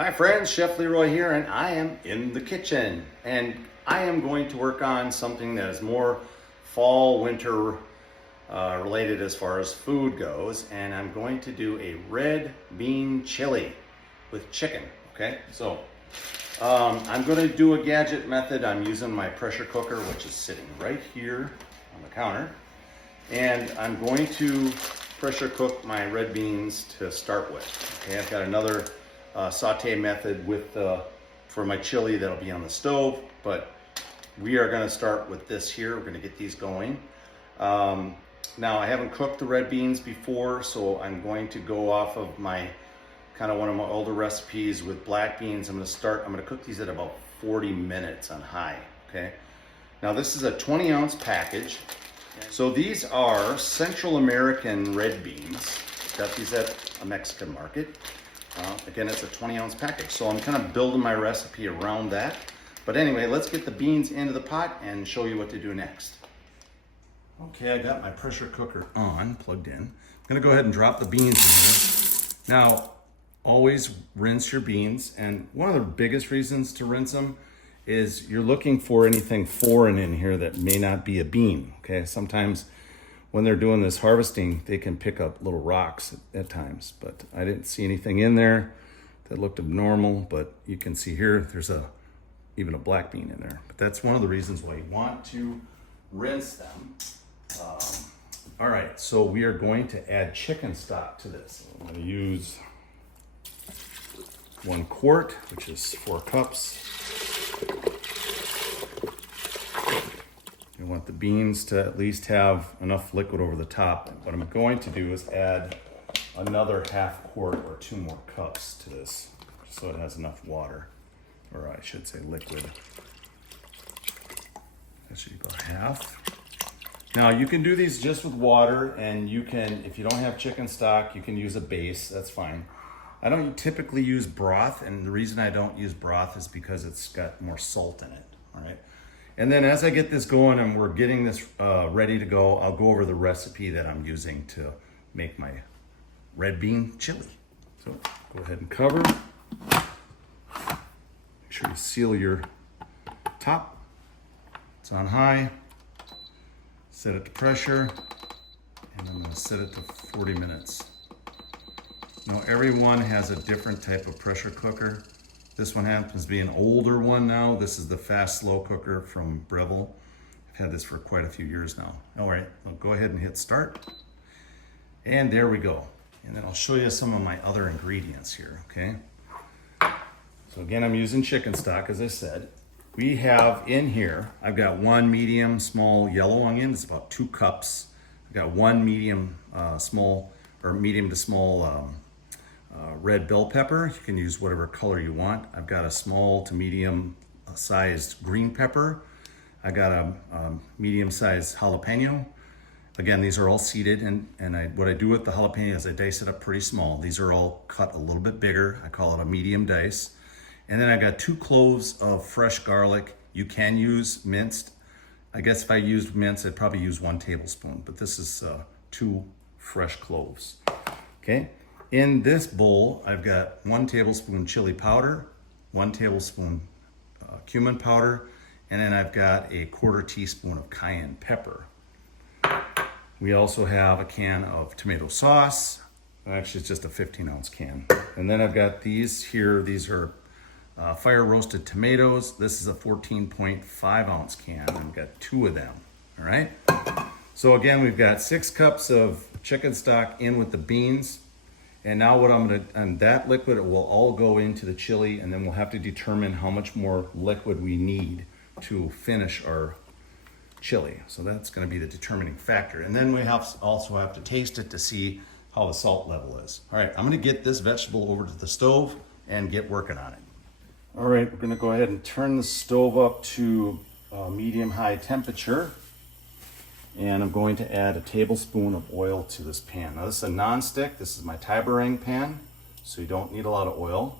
Hi friends, Chef Leroy here, and I am in the kitchen, and I am going to work on something that is more fall, winter related as far as food goes, and I'm going to do a red bean chili with chicken. Okay, so I'm going to do a gadget method. I'm using my pressure cooker, which is sitting right here on the counter, and I'm going to pressure cook my red beans to start with. Okay, I've got another saute method for my chili that'll be on the stove, but we are going to start with this here. We're going to get these going. Now I haven't cooked the red beans before, so I'm going to go off of my one of my older recipes with black beans. I'm going to cook these at about 40 minutes on high. Okay, now this is a 20-ounce package. So these are Central American red beans. Got these at a Mexican market. Again, it's a 20-ounce package, so I'm kind of building my recipe around that. But anyway, let's get the beans into the pot and show you what to do next. Okay, I got my pressure cooker on, plugged in. I'm gonna go ahead and drop the beans in here. Now, always rinse your beans, and one of the biggest reasons to rinse them is you're looking for anything foreign in here that may not be a bean, okay? Sometimes when they're doing this harvesting, they can pick up little rocks at times, but I didn't see anything in there that looked abnormal, but you can see here, there's even a black bean in there. But that's one of the reasons why you want to rinse them. All right, so we are going to add chicken stock to this. I'm gonna use 1 quart, which is 4 cups. You want the beans to at least have enough liquid over the top. What I'm going to do is add another 1/2 quart or 2 more cups to this, so it has enough water, or I should say liquid. That should be about half. Now you can do these just with water, and you can, if you don't have chicken stock, you can use a base, that's fine. I don't typically use broth, and the reason I don't use broth is because it's got more salt in it, all right? And then as I get this going and we're getting this ready to go, I'll go over the recipe that I'm using to make my red bean chili. So go ahead and cover. Make sure you seal your top. It's on high. Set it to pressure, and I'm gonna set it to 40 minutes. Now everyone has a different type of pressure cooker. This one happens to be an older one now. This is the fast slow cooker from Breville. I've had this for quite a few years now. All right, I'll go ahead and hit start. And there we go. And then I'll show you some of my other ingredients here, okay? So again, I'm using chicken stock, as I said. We have in here, I've got 1 medium small yellow onion. It's about 2 cups. I've got 1 medium medium to small red bell pepper. You can use whatever color you want. I've got a small to medium sized green pepper. I got a medium sized jalapeno. Again, these are all seeded, and what I do with the jalapeno is I dice it up pretty small. These are all cut a little bit bigger. I call it a medium dice. And then I got 2 cloves of fresh garlic. You can use minced. I guess if I used minced, I'd probably use 1 tablespoon, but this is 2 fresh cloves. Okay. In this bowl, I've got 1 tablespoon chili powder, 1 tablespoon cumin powder, and then I've got a 1/4 teaspoon of cayenne pepper. We also have a can of tomato sauce. Actually, it's just a 15-ounce can. And then I've got these here. These are fire roasted tomatoes. This is a 14.5-ounce can. I've got 2 of them, all right? So again, we've got 6 cups of chicken stock in with the beans. And now and that liquid, it will all go into the chili, and then we'll have to determine how much more liquid we need to finish our chili. So that's gonna be the determining factor. And then we also have to taste it to see how the salt level is. All right, I'm gonna get this vegetable over to the stove and get working on it. All right, we're gonna go ahead and turn the stove up to medium-high temperature. And I'm going to add a tablespoon of oil to this pan. Now this is a non-stick. This is my Tabarang pan, so you don't need a lot of oil.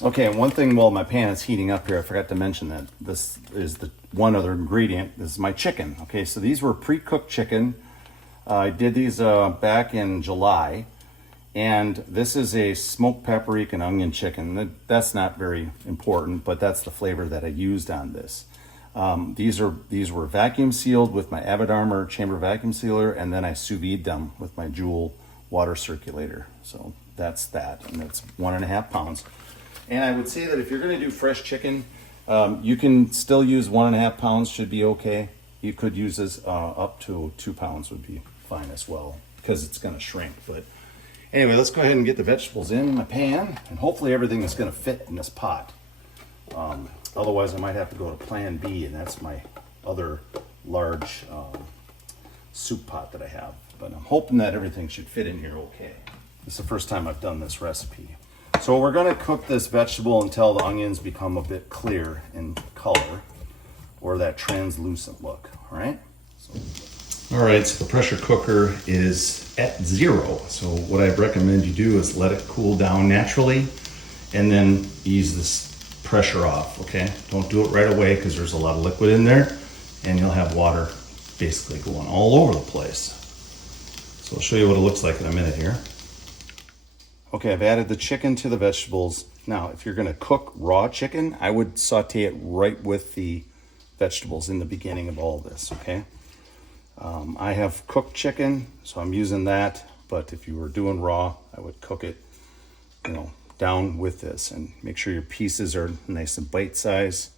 Okay, and one thing while my pan is heating up here, I forgot to mention that this is the one other ingredient. This is my chicken. Okay, so these were pre-cooked chicken. I did these back in July, And this is a smoked paprika and onion chicken. That's not very important, but that's the flavor that I used on this. These were vacuum sealed with my Avid Armor chamber vacuum sealer, and then I sous vide them with my Joule water circulator. So that's that, and it's 1.5 pounds. And I would say that if you're going to do fresh chicken, you can still use 1.5 pounds, should be okay. You could use this up to 2 pounds would be fine as well, because it's going to shrink. But anyway, let's go ahead and get the vegetables in my pan, and hopefully everything is going to fit in this pot. Otherwise, I might have to go to Plan B, and that's my other large soup pot that I have. But I'm hoping that everything should fit in here okay. This is the first time I've done this recipe. So we're going to cook this vegetable until the onions become a bit clear in color, or that translucent look, all right? All right, so the pressure cooker is at 0. So what I recommend you do is let it cool down naturally, and then ease this pressure off, okay? Don't do it right away because there's a lot of liquid in there, and you'll have water basically going all over the place. So I'll show you what it looks like in a minute here. Okay, I've added the chicken to the vegetables. Now, if you're gonna cook raw chicken, I would saute it right with the vegetables in the beginning of all this, okay? I have cooked chicken, so I'm using that, but if you were doing raw, I would cook it, down with this, and make sure your pieces are nice and bite-sized.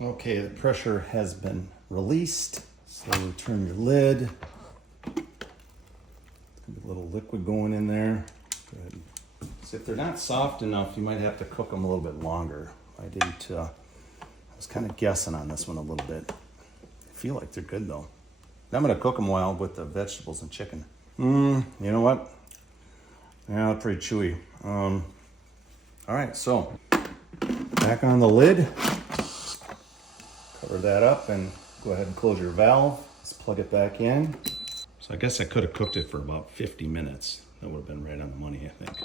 Okay, the pressure has been released. So turn your lid. A little liquid going in there. Good. So if they're not soft enough, you might have to cook them a little bit longer. I was kind of guessing on this one a little bit. I feel like they're good though. I'm gonna cook them while with the vegetables and chicken. You know what? Yeah, they're pretty chewy. All right, so back on the lid. Cover that up and go ahead and close your valve. Let's plug it back in. So I guess I could have cooked it for about 50 minutes. That would have been right on the money, I think.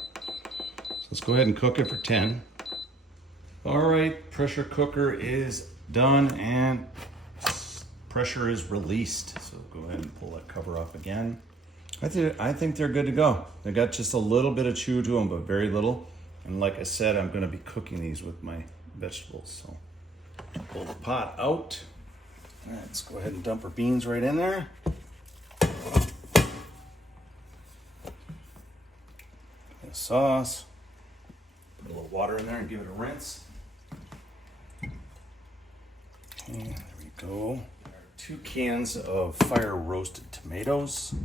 So let's go ahead and cook it for 10. All right, pressure cooker is done and pressure is released. So go ahead and pull that cover off again. I think they're good to go. They got just a little bit of chew to them, but very little. And like I said, I'm gonna be cooking these with my vegetables. So pull the pot out. All right, let's go ahead and dump our beans right in there. The sauce. Put a little water in there and give it a rinse. Okay, there we go. 2 cans of fire roasted tomatoes.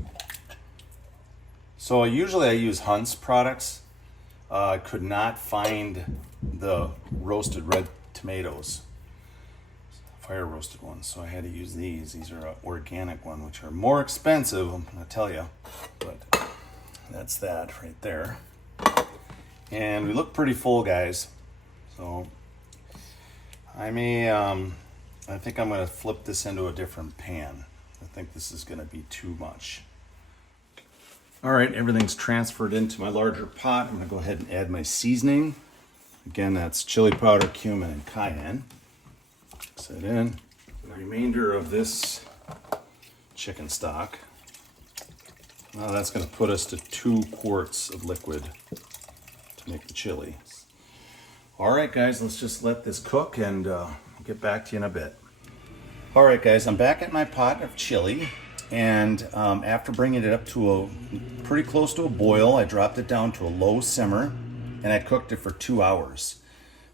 So usually I use Hunt's products. I could not find the roasted red tomatoes, fire roasted ones, so I had to use these. These are an organic one, which are more expensive, I'm gonna tell you, but that's that right there. And we look pretty full, guys. So I think I'm gonna flip this into a different pan. I think this is gonna be too much. All right, everything's transferred into my larger pot. I'm gonna go ahead and add my seasoning. Again, that's chili powder, cumin, and cayenne. Mix that in. The remainder of this chicken stock. Now that's gonna put us to 2 quarts of liquid to make the chili. All right, guys, let's just let this cook and get back to you in a bit. All right, guys, I'm back at my pot of chili. And after bringing it up to pretty close to a boil, I dropped it down to a low simmer and I cooked it for 2 hours.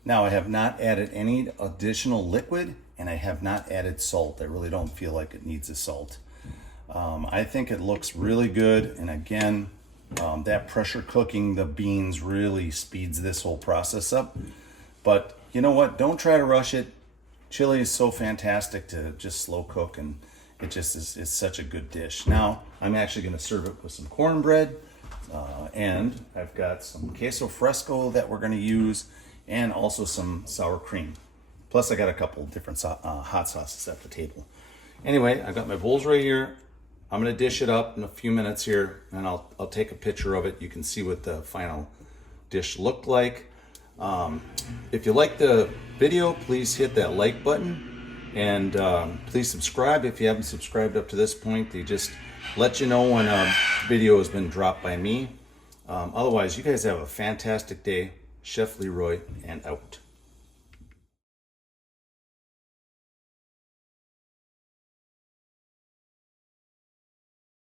Now I have not added any additional liquid and I have not added salt. I really don't feel like it needs a salt. I think it looks really good. And again, that pressure cooking the beans really speeds this whole process up. But you know what? Don't try to rush it. Chili is so fantastic to just slow cook, and it just is such a good dish. Now, I'm actually gonna serve it with some cornbread, and I've got some queso fresco that we're gonna use, and also some sour cream. Plus, I got a couple different hot sauces at the table. Anyway, I've got my bowls right here. I'm gonna dish it up in a few minutes here, and I'll take a picture of it. You can see what the final dish looked like. If you like the video, please hit that like button. And please subscribe if you haven't subscribed up to this point. They just let you know when a video has been dropped by me. Otherwise, you guys have a fantastic day. Chef Leroy and out.